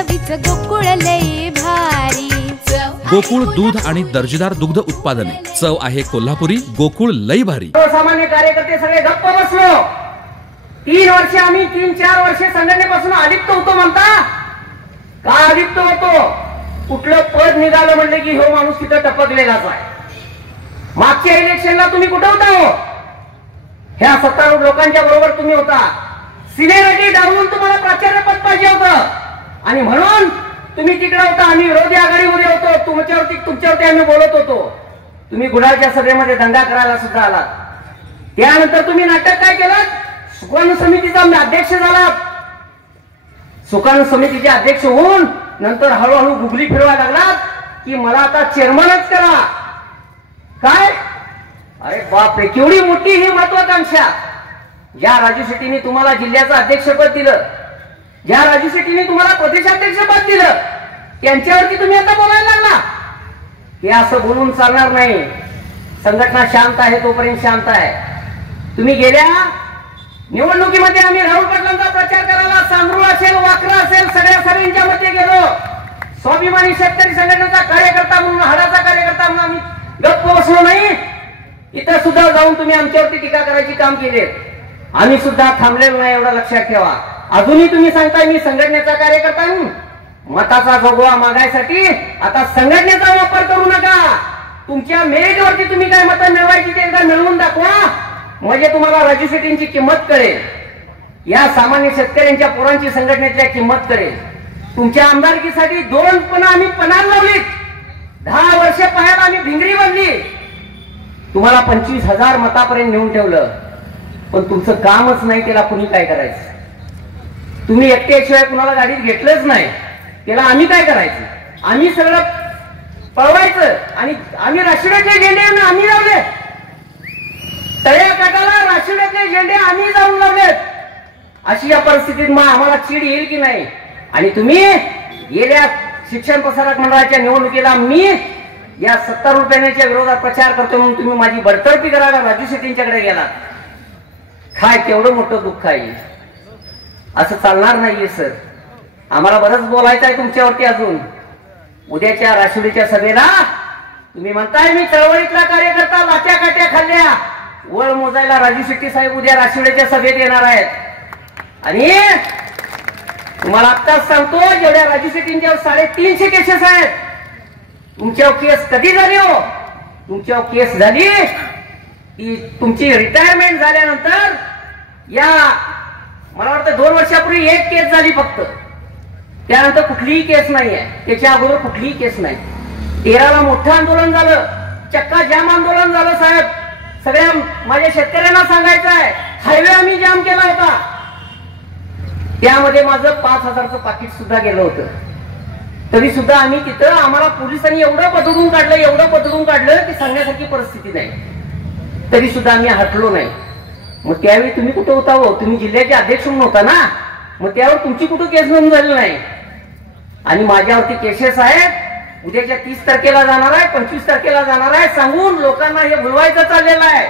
चवीच गोकुळ लई भारी. गोकुळ दूध आणि दर्जेदार दुग्ध उत्पादने. चव आहे कोल्हापुरी. गोकुळ लई भारी. सामान्य कार्यकर्ते सगळे गप्प बसलो. 3 वर्ष आम्ही 3-4 वर्ष संघटनेपासून अलिप्त होतो म्हणता का? अलिप्त होतो. कुठलं पद निघालं म्हणलं की हो माणूस तिथं टपकलेलाच आहे. मागच्या इलेक्शनला तुम्ही कुठं होता हो? ह्या 70 लोकांच्या बरोबर तुम्ही होता. सिनियरिटी डावून तुम्हाला प्राचार्य पद पाहिजे होतं आणि म्हणून तुम्ही तिकडे होता. आम्ही विरोधी आघाडीमध्ये होतो. तुमच्यावरती आम्ही बोलत होतो. तुम्ही गुडाळच्या सभेमध्ये दंगा करायला सुद्धा आलात. त्यानंतर तुम्ही नाटक काय केलं? सुकाणू समितीचा अध्यक्ष झालात. सुकाणू समितीचे अध्यक्ष होऊन नंतर हळूहळू गुगली फिरवायला लागलात की मला आता चेअरमनच करा. काय? अरे बापरे, केवढी मोठी ही महत्वाकांक्षा. ज्या राजू शेट्टीने तुम्हाला जिल्ह्याचं अध्यक्षपद दिलं, ज्या राजू शेट्टीने तुम्हाला प्रदेशाध्यक्षपद दिलं, त्यांच्यावरती तुम्ही आता बोलायला लागला. हे असं बोलून चालणार नाही. संघटना शांत आहे तोपर्यंत शांत आहे. तुम्ही गेल्या निवडणुकीमध्ये आम्ही राहुल पाटलांचा प्रचार करायला सांगरूळ असेल, वाकरा असेल, सगळ्या सर्वांच्या मध्ये गेलो. स्वाभिमानी शेतकरी संघटनेचा कार्यकर्ता म्हणून, हाडाचा कार्यकर्ता म्हणून आम्ही गप्प बसलो नाही. इथं सुद्धा जाऊन तुम्ही आमच्यावरती टीका करायची काम केले. आम्ही सुद्धा थांबलेलो नाही, एवढं लक्षात ठेवा. अजूनही तुम्ही सांगताय मी संघटनेचा कार्यकर्ता आहे. मताचा जोगवा मागायसाठी आता संघटनेचा वापर करू नका. तुमच्या मेरिटवरती तुम्ही काय मतं मिळवायची ते एकदा मिळवून दाखवा, म्हणजे तुम्हाला राजू शेट्टींची किंमत कळेल. या सामान्य शेतकऱ्यांच्या पोरांची संघटनेची किंमत कळेल. तुमच्या आमदारकीसाठी 2 पण आम्ही पणाला लावलीत. 10 वर्ष पायात आम्ही भिंगरी बांधली. तुम्हाला 25,000 मतापर्यंत नेऊन ठेवलं. पण तुमचं कामच नाही, त्याला कुणी काय करायचं? तुम्ही एकट्याशिवाय कुणाला गाडीत घेतलंच नाही. त्याला आम्ही काय करायचं? आम्ही सगळं पळवायचं आणि आम्ही राष्ट्रवादीचे झेंडे आम्ही लावले. तळ्या काटाला राष्ट्रवादीचे झेंडे आम्ही जाऊन लावलेत. अशी या परिस्थितीत मग आम्हाला चीड येईल की नाही? आणि तुम्ही गेल्या शिक्षण प्रसारक मंडळाच्या निवडणुकीला मी या 70 रुपयाच्या विरोधात प्रचार करतो म्हणून तुम्ही माझी बडतर्फी करायला राजू शेट्टींच्याकडे गेला. काय केवढं मोठं दुःख आहे. असं चालणार नाहीये सर. आम्हाला बरंच बोलायचं आहे तुमच्यावरती अजून. उद्याच्या राष्ट्रवादीच्या सभेला तुम्ही म्हणताय मी चळवळीतला कार्यकर्ता, लाट्या काट्या खाल्ल्या. वळ मोजायला राजू शेट्टी साहेब उद्या राष्ट्रवादीच्या सभेत येणार आहेत. आणि तुम्हाला आत्ताच सांगतो, जेवढ्या राजू शेट्टींच्या 350 केसेस आहेत, तुमच्यावर केस कधी झाली हो? तुमच्यावर केस झाली की तुमची रिटायरमेंट झाल्यानंतर, या मला वाटतं 2 वर्षापूर्वी 1 केस झाली फक्त. त्यानंतर कुठलीही केस नाही आहे. त्याच्या अगोदर कुठलीही केस नाही. 13ला मोठं आंदोलन झालं, चक्का जाम आंदोलन झालं साहेब. सगळ्या माझ्या शेतकऱ्यांना सांगायचं आहे, हायवे आम्ही जाम केला होता. त्यामध्ये माझं 5,000चं पाकिट सुद्धा गेलं होतं. तरी सुद्धा आम्ही तिथं, आम्हाला पोलिसांनी एवढं बदलून काढलं की सांगण्यासारखी परिस्थिती नाही. तरी सुद्धा आम्ही हटलो नाही. मग त्यावेळी तुम्ही कुठं होता हो? तुम्ही जिल्ह्याचे अध्यक्ष म्हणून होता ना. मग त्यावर तुमची कुठं केस नोंद झाली नाही. आणि माझ्यावरती केसेस आहेत. उद्याच्या 30 तारखेला जाणार आहे, 25 तारखेला जाणार आहे, सांगून लोकांना हे भुलवायचं चाललेलं आहे.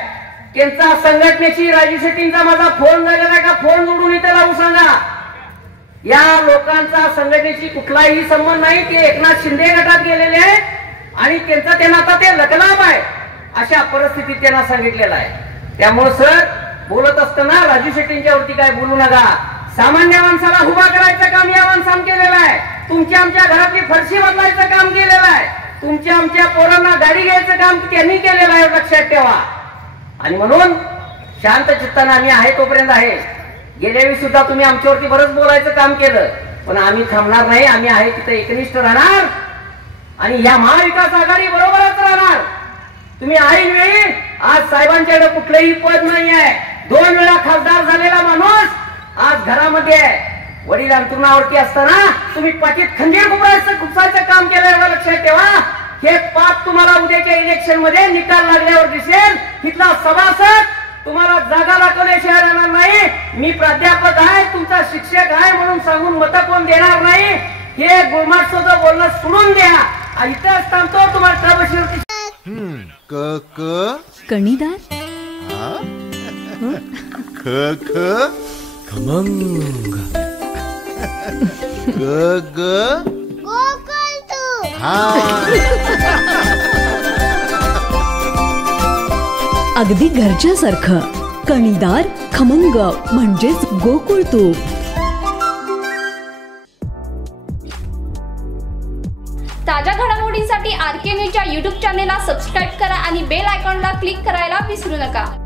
त्यांचा संघटनेची, राजू शेट्टींचा माझा फोन झालेला आहे का? फोन जोडून इथे लावून सांगा. या लोकांचा संघटनेशी कुठलाही संबंध नाही. ते एकनाथ शिंदे गटात गेलेले आहेत आणि त्यांना आता ते लकलाभ आहे. अशा परिस्थितीत त्यांना सांगितलेलं आहे. त्यामुळे सर, बोलत असताना राजू शेट्टींच्या वरती काय बोलू नका. सामान्य माणसाला उभा करायचं काम या माणसानं केलेलं आहे. तुमच्या आमच्या घरातली फरशी बदलायचं काम केलेलं आहे. तुमच्या आमच्या पोरांना गाडी घ्यायचं काम त्यांनी केलेलं आहे, लक्षात ठेवा. आणि म्हणून शांत चित्तानं आम्ही आहे तोपर्यंत आहे. गेल्या वेळी सुद्धा तुम्ही आमच्यावरती बरंच बोलायचं काम केलं, पण आम्ही थांबणार नाही. आम्ही आहे तिथे एकनिष्ठ राहणार आणि या महाविकास आघाडी बरोबरच राहणार. तुम्ही ऐन वेळी, आज साहेबांच्याकडे कुठलंही पद नाही आहे. 2 वेळा खासदार झालेला माणूस आज घरामध्ये आहे. वडील अंतरुणावरती असताना तुम्ही पाठीत खंजीर खुपसायचं काम केलं, एवढं लक्षात ठेवा. हे पाप तुम्हाला उद्याच्या इलेक्शन मध्ये निकाल लागल्यावर दिसेल. तिथला सभासद तुम्हाला जागा दाखवल्याशिवाय राहणार नाही. मी प्राध्यापक आहे, तुमचा शिक्षक आहे म्हणून सांगून मतं कोण देणार नाही. हे गुळमाटचं बोलणं सोडून द्या. इथंच थांबतो. तुम्हाला प्रभशीवरती कणीदार, खमंग. गोकुळ तूप. अगदी घरच्यासारखं कणीदार खमंग म्हणजेच गोकुळ तूप. ताज्या घडामोडींसाठी RK न्यूजच्या YouTube चॅनेलला सबस्क्राईब करा आणि बेल आयकॉनला क्लिक करायला विसरू नका.